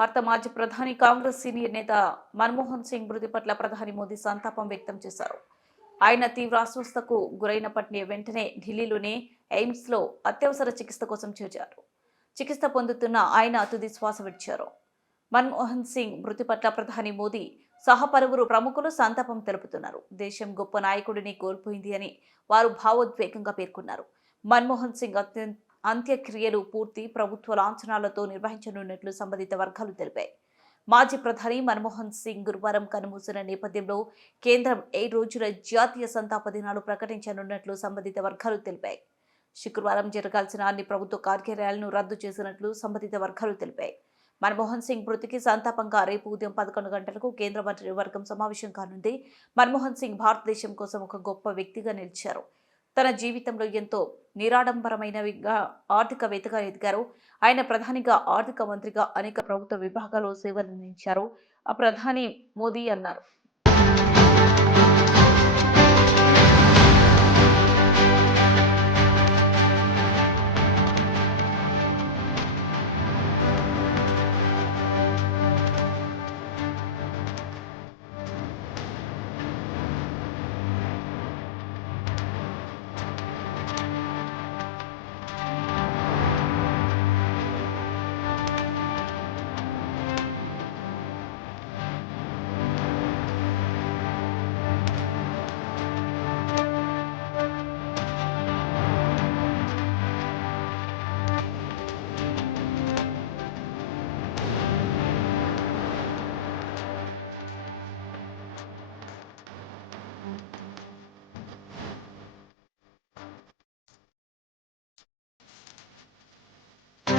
భారత మాజీ ప్రధాని కాంగ్రెస్ సీనియర్ నేత మన్మోహన్ సింగ్ మృతి పట్ల ప్రధాని మోదీ సంతాపం వ్యక్తం చేశారు. ఆయన తీవ్ర అస్వస్థతకు గురైనప్పటి వెంటనే ఢిల్లీలోని ఎయిమ్స్ లో అత్యవసర చికిత్స కోసం చేర్చారు. చికిత్స పొందుతున్న ఆయన తుది శ్వాస విడిచారు. మన్మోహన్ సింగ్ మృతి పట్ల ప్రధాని మోదీ సహా పలువురు ప్రముఖులు సంతాపం తెలుపుతున్నారు. దేశం గొప్ప నాయకుడిని కోల్పోయింది అని వారు భావోద్వేగంగా పేర్కొన్నారు. మన్మోహన్ సింగ్ అంత్యక్రియలు పూర్తి ప్రభుత్వ లాంఛనాలతో నిర్వహించనున్నట్లు సంబంధిత వర్గాలు తెలిపాయి. మాజీ ప్రధాని మన్మోహన్ సింగ్ గురువారం కన్నుమూసిన నేపథ్యంలో కేంద్రం 7 రోజుల జాతీయ సంతాప దినాలు ప్రకటించనున్నట్లు సంబంధిత వర్గాలు తెలిపాయి. శుక్రవారం జరగాల్సిన అన్ని ప్రభుత్వ కార్యాలయాలను రద్దు చేసినట్లు సంబంధిత వర్గాలు తెలిపాయి. మన్మోహన్ సింగ్ మృతికి సంతాపంగా రేపు ఉదయం 11 గంటలకు కేంద్ర మంత్రివర్గం సమావేశం కానుంది. మన్మోహన్ సింగ్ భారతదేశం కోసం ఒక గొప్ప వ్యక్తిగా నిలిచారు. తన జీవితంలో ఎంతో నిరాడంబరమైనవిగా ఆర్థికవేత్తగా ఎదిగారు. ఆయన ప్రధానిగా, ఆర్థిక మంత్రిగా అనేక ప్రభుత్వ విభాగాల్లో సేవలందించారు. ప్రధాని మోదీ అన్నారు.